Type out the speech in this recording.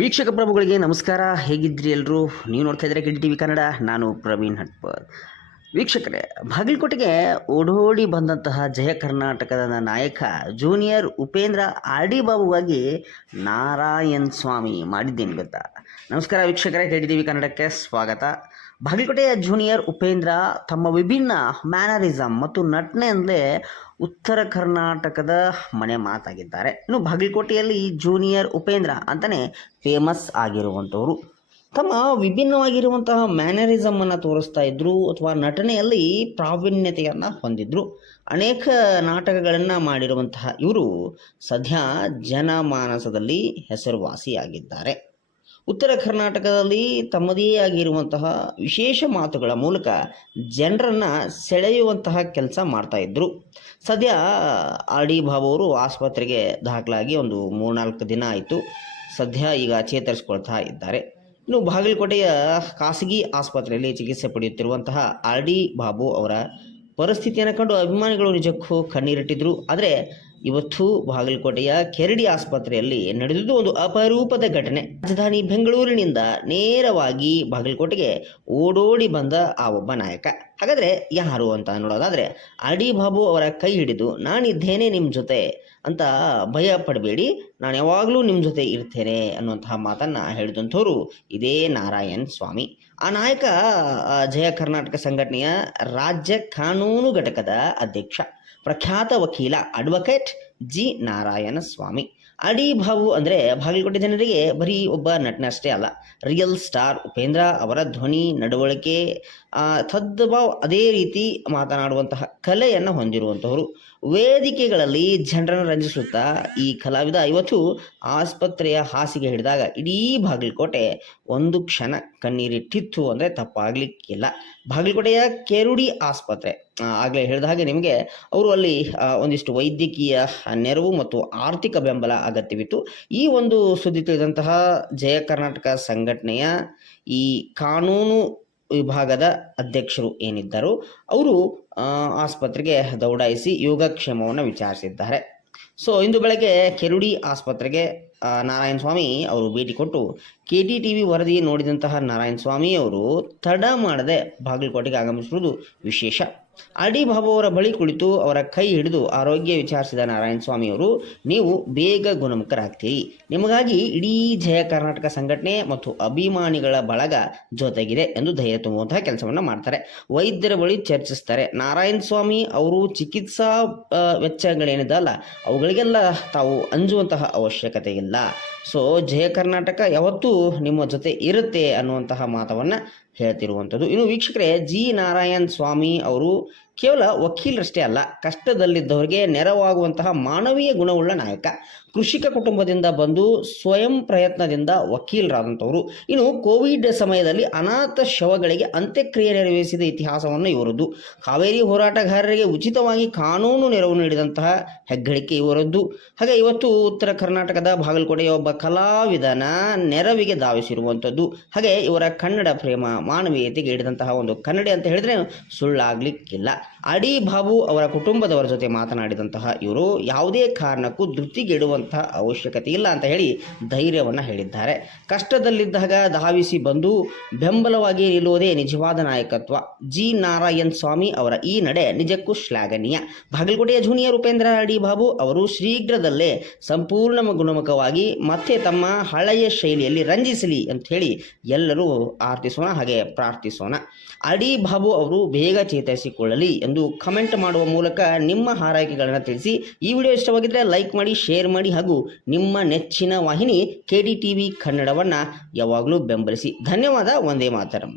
ವೀಕ್ಷಕ ಪ್ರಭುಗಳಿಗೆ ನಮಸ್ಕಾರ. ಹೇಗಿದ್ರಿ ಎಲ್ಲರೂ? ನೀವು ನೋಡ್ತಾ ಇದ್ರೆ ಕಿಡಿ ಟಿವಿ ಕನ್ನಡ. ನಾನು ಪ್ರವೀಣ್ ಹಟ್ಪರ್. ವೀಕ್ಷಕರೇ, ಬಾಗಲಕೋಟೆಗೆ ಓಡೋಡಿ ಬಂದಂತಹ ಜಯ ಕರ್ನಾಟಕದ ನಾಯಕ ಜೂನಿಯರ್ ಉಪೇಂದ್ರ ಆರ್ ಡಿ ಬಾಬುವಾಗಿ ನಾರಾಯಣ್ ಸ್ವಾಮಿ ಮಾಡಿದ್ದೇನು ಗೊತ್ತಾ? ನಮಸ್ಕಾರ ವೀಕ್ಷಕರೇ, ಕಿಡಿ ಟಿವಿ ಕನ್ನಡಕ್ಕೆ ಸ್ವಾಗತ. ಬಾಗಲಕೋಟೆಯ ಜೂನಿಯರ್ ಉಪೇಂದ್ರ ತಮ್ಮ ವಿಭಿನ್ನ ಮ್ಯಾನರಿಸಮ್ ಮತ್ತು ನಟನೆಯಿಂದಲೇ ಉತ್ತರ ಕರ್ನಾಟಕದ ಮನೆ ಮಾತಾಗಿದ್ದಾರೆ. ಇನ್ನು ಬಾಗಲಕೋಟೆಯಲ್ಲಿ ಜೂನಿಯರ್ ಉಪೇಂದ್ರ ಅಂತಲೇ ಫೇಮಸ್ ಆಗಿರುವಂಥವರು ತಮ್ಮ ವಿಭಿನ್ನವಾಗಿರುವಂತಹ ಮ್ಯಾನರಿಸಮನ್ನು ತೋರಿಸ್ತಾ ಇದ್ದರು ಅಥವಾ ನಟನೆಯಲ್ಲಿ ಪ್ರಾವೀಣ್ಯತೆಯನ್ನು ಹೊಂದಿದ್ರು. ಅನೇಕ ನಾಟಕಗಳನ್ನು ಮಾಡಿರುವಂತಹ ಇವರು ಸದ್ಯ ಜನಮಾನಸದಲ್ಲಿ ಹೆಸರುವಾಸಿಯಾಗಿದ್ದಾರೆ. ಉತ್ತರ ಕರ್ನಾಟಕದಲ್ಲಿ ತಮ್ಮದೇ ಆಗಿರುವಂತಹ ವಿಶೇಷ ಮಾತುಗಳ ಮೂಲಕ ಜನರನ್ನು ಸೆಳೆಯುವಂತಹ ಕೆಲಸ ಮಾಡ್ತಾಯಿದ್ರು. ಸದ್ಯ ಆರ್ ಡಿ ಬಾಬು ಅವರು ಆಸ್ಪತ್ರೆಗೆ ದಾಖಲಾಗಿ ಒಂದು 3-4 ದಿನ ಆಯಿತು. ಸದ್ಯ ಈಗ ಚೇತರಿಸ್ಕೊಳ್ತಾ ಇದ್ದಾರೆ. ಇನ್ನು ಬಾಗಲಕೋಟೆಯ ಖಾಸಗಿ ಆಸ್ಪತ್ರೆಯಲ್ಲಿ ಚಿಕಿತ್ಸೆ ಪಡೆಯುತ್ತಿರುವಂತಹ ಆರ್ ಡಿ ಬಾಬು ಅವರ ಪರಿಸ್ಥಿತಿಯನ್ನು ಕಂಡು ಅಭಿಮಾನಿಗಳು ನಿಜಕ್ಕೂ ಕಣ್ಣೀರಿಟ್ಟಿದ್ರು. ಆದರೆ ಇವತ್ತು ಬಾಗಲಕೋಟೆಯ ಕೆರಡಿ ಆಸ್ಪತ್ರೆಯಲ್ಲಿ ನಡೆದಿದ್ದು ಒಂದು ಅಪರೂಪದ ಘಟನೆ. ರಾಜಧಾನಿ ಬೆಂಗಳೂರಿನಿಂದ ನೇರವಾಗಿ ಬಾಗಲಕೋಟೆಗೆ ಓಡೋಡಿ ಬಂದ ಆ ಒಬ್ಬ ನಾಯಕ. ಹಾಗಾದರೆ ಯಾರು ಅಂತ ನೋಡೋದಾದರೆ, ಆರ್ ಡಿ ಬಾಬು ಅವರ ಕೈ ಹಿಡಿದು ನಾನಿದ್ದೇನೆ ನಿಮ್ಮ ಜೊತೆ ಅಂತ, ಭಯ ಪಡಬೇಡಿ, ನಾನು ಯಾವಾಗಲೂ ನಿಮ್ಮ ಜೊತೆ ಇರ್ತೇನೆ ಅನ್ನುವಂತಹ ಮಾತನ್ನು ಹೇಳಿದಂಥವ್ರು ಇದೇ ನಾರಾಯಣ್ ಸ್ವಾಮಿ. ಆ ನಾಯಕ ಜಯ ಕರ್ನಾಟಕ ಸಂಘಟನೆಯ ರಾಜ್ಯ ಕಾನೂನು ಘಟಕದ ಅಧ್ಯಕ್ಷ, ಪ್ರಖ್ಯಾತ ವಕೀಲ ಅಡ್ವೊಕೇಟ್ ಜಿ ನಾರಾಯಣ ಸ್ವಾಮಿ. ಆರ್ ಡಿ ಬಾಬು ಅಂದರೆ ಬಾಗಲಕೋಟೆ ಜನರಿಗೆ ಬರೀ ಒಬ್ಬ ನಟನಷ್ಟೇ ಅಲ್ಲ, ರಿಯಲ್ ಸ್ಟಾರ್ ಉಪೇಂದ್ರ ಅವರ ಧ್ವನಿ, ನಡವಳಿಕೆ, ತದ್ಭಾವ, ಅದೇ ರೀತಿ ಮಾತನಾಡುವಂತಹ ಕಲೆಯನ್ನು ಹೊಂದಿರುವಂಥವರು. ವೇದಿಕೆಗಳಲ್ಲಿ ಜನರನ್ನು ರಂಜಿಸುತ್ತಾ ಈ ಕಲಾವಿದ ಇವತ್ತು ಆಸ್ಪತ್ರೆಯ ಹಾಸಿಗೆ ಹಿಡಿದಾಗ ಇಡೀ ಬಾಗಲಕೋಟೆ ಒಂದು ಕ್ಷಣ ಕಣ್ಣೀರಿಟ್ಟಿತ್ತು ಅಂದರೆ ತಪ್ಪಾಗಲಿಕ್ಕಿಲ್ಲ. ಬಾಗಲಕೋಟೆಯ ಕೆರಡಿ ಆಸ್ಪತ್ರೆ, ಆಗಲೇ ಹೇಳಿದ ಹಾಗೆ ನಿಮಗೆ, ಅವರು ಅಲ್ಲಿ ಒಂದಿಷ್ಟು ವೈದ್ಯಕೀಯ ನೆರವು ಮತ್ತು ಆರ್ಥಿಕ ಬೆಂಬಲ ಅಗತ್ಯವಿತ್ತು. ಈ ಒಂದು ಸುದ್ದಿ ತಿಳಿದಂತಹ ಜಯ ಕರ್ನಾಟಕ ಸಂಘಟನೆಯ ಈ ಕಾನೂನು ವಿಭಾಗದ ಅಧ್ಯಕ್ಷರು ಏನಿದ್ದರು, ಅವರು ಆಸ್ಪತ್ರೆಗೆ ದೌಡಾಯಿಸಿ ಯೋಗಕ್ಷೇಮವನ್ನು ವಿಚಾರಿಸಿದ್ದಾರೆ. ಸೊ ಇಂದು ಬೆಳಗ್ಗೆ ಕೆರಡಿ ಆಸ್ಪತ್ರೆಗೆ ನಾರಾಯಣ ಸ್ವಾಮಿ ಅವರು ಭೇಟಿ ಕೊಟ್ಟು KTTV ವರದಿ ನೋಡಿದಂತಹ ನಾರಾಯಣ ಸ್ವಾಮಿ ಅವರು ತಡ ಮಾಡದೆ ಬಾಗಲಕೋಟೆಗೆ ಆಗಮಿಸಿರುವುದು ವಿಶೇಷ. ಆರ್ ಡಿ ಬಾಬು ಅವರ ಬಳಿ ಕುಳಿತು ಅವರ ಕೈ ಹಿಡಿದು ಆರೋಗ್ಯ ವಿಚಾರಿಸಿದ ನಾರಾಯಣ ಸ್ವಾಮಿ ಅವರು, ನೀವು ಬೇಗ ಗುಣಮುಖರಾಗ್ತೀರಿ, ನಿಮಗಾಗಿ ಇಡೀ ಜಯ ಕರ್ನಾಟಕ ಸಂಘಟನೆ ಮತ್ತು ಅಭಿಮಾನಿಗಳ ಬಳಗ ಜೊತೆಗಿದೆ ಎಂದು ಧೈರ್ಯ ತುಂಬುವಂತಹ ಕೆಲಸವನ್ನು ಮಾಡ್ತಾರೆ. ವೈದ್ಯರ ಬಳಿ ಚರ್ಚಿಸ್ತಾರೆ. ನಾರಾಯಣ ಸ್ವಾಮಿ ಅವರು ಚಿಕಿತ್ಸಾ ವೆಚ್ಚಗಳೇನಿದಲ್ಲ ಅವುಗಳಿಗೆಲ್ಲ ತಾವು ಅಂಜುವಂತಹ ಅವಶ್ಯಕತೆ ಇಲ್ಲ. ಸೊ ಜಯ ಕರ್ನಾಟಕ ಯಾವತ್ತೂ ನಿಮ್ಮ ಜೊತೆ ಇರುತ್ತೆ ಅನ್ನುವಂತಹ ಮಾತವನ್ನು ಹೇಳ್ತಿರುವಂಥದ್ದು. ಇನ್ನು ವೀಕ್ಷಕರೇ, ಜಿ ನಾರಾಯಣ್ ಸ್ವಾಮಿ ಅವರು ಕೇವಲ ವಕೀಲರಷ್ಟೇ ಅಲ್ಲ, ಕಷ್ಟದಲ್ಲಿದ್ದವರಿಗೆ ನೆರವಾಗುವಂತಹ ಮಾನವೀಯ ಗುಣವುಳ್ಳ ನಾಯಕ. ಕೃಷಿಕ ಕುಟುಂಬದಿಂದ ಬಂದು ಸ್ವಯಂ ಪ್ರಯತ್ನದಿಂದ ವಕೀಲರಾದಂಥವರು. ಇನ್ನು ಕೋವಿಡ್ ಸಮಯದಲ್ಲಿ ಅನಾಥ ಶವಗಳಿಗೆ ಅಂತ್ಯಕ್ರಿಯೆ ನೆರವೇರಿಸಿದ ಇತಿಹಾಸವನ್ನು ಇವರದ್ದು. ಕಾವೇರಿ ಹೋರಾಟಗಾರರಿಗೆ ಉಚಿತವಾಗಿ ಕಾನೂನು ನೆರವು ನೀಡಿದಂತಹ ಹೆಗ್ಗಳಿಕೆ ಇವರದ್ದು. ಹಾಗೆ ಇವತ್ತು ಉತ್ತರ ಕರ್ನಾಟಕದ ಬಾಗಲಕೋಟೆಯ ಒಬ್ಬ ಕಲಾವಿದನ ನೆರವಿಗೆ ಧಾವಿಸಿರುವಂಥದ್ದು. ಹಾಗೆ ಇವರ ಕನ್ನಡ ಪ್ರೇಮ, ಮಾನವೀಯತೆಗೆ ಹಿಡಿದಂತಹ ಒಂದು ಕನ್ನಡಿ ಅಂತ ಹೇಳಿದ್ರೆ ಸುಳ್ಳಾಗ್ಲಿಕ್ಕಿಲ್ಲ. ಆರ್ ಡಿ ಬಾಬು ಅವರ ಕುಟುಂಬದವರ ಜೊತೆ ಮಾತನಾಡಿದಂತಹ ಇವರು ಯಾವುದೇ ಕಾರಣಕ್ಕೂ ಧೃತಿಗೆಡುವಂತಹ ಅವಶ್ಯಕತೆ ಇಲ್ಲ ಅಂತ ಹೇಳಿ ಧೈರ್ಯವನ್ನು ಹೇಳಿದ್ದಾರೆ. ಕಷ್ಟದಲ್ಲಿದ್ದಾಗ ಧಾವಿಸಿ ಬಂದು ಬೆಂಬಲವಾಗಿ ನಿಲ್ಲುವುದೇ ನಿಜವಾದ ನಾಯಕತ್ವ. ಜಿ ನಾರಾಯಣ್ ಸ್ವಾಮಿ ಅವರ ಈ ನಡೆ ನಿಜಕ್ಕೂ ಶ್ಲಾಘನೀಯ. ಬಾಗಲಕೋಟೆಯ junior Upendra R D Babu ಅವರು ಶೀಘ್ರದಲ್ಲೇ ಸಂಪೂರ್ಣ ಗುಣಮುಖವಾಗಿ ಮತ್ತೆ ತಮ್ಮ ಹಳೆಯ ಶೈಲಿಯಲ್ಲಿ ರಂಜಿಸಲಿ ಅಂತ ಹೇಳಿ ಎಲ್ಲರೂ ಆರ್ಥಿಸೋಣ, ಹಾಗೆ ಪ್ರಾರ್ಥಿಸೋಣ. ಆರ್ ಡಿ ಬಾಬು ಅವರು ಬೇಗ ಚೇತರಿಸಿಕೊಳ್ಳಲಿ ಎಂದು ಕಮೆಂಟ್ ಮಾಡುವ ಮೂಲಕ ನಿಮ್ಮ ಹಾರೈಕೆಗಳನ್ನು ತಿಳಿಸಿ. ಈ ವಿಡಿಯೋ ಇಷ್ಟವಾಗಿದ್ದರೆ ಲೈಕ್ ಮಾಡಿ, ಶೇರ್ ಮಾಡಿ ಹಾಗೂ ನಿಮ್ಮ ನೆಚ್ಚಿನ ವಾಹಿನಿ KTTV ಕನ್ನಡವನ್ನು ಯಾವಾಗಲೂ ಬೆಂಬಲಿಸಿ. ಧನ್ಯವಾದ. ವಂದೇ ಮಾತರಂ.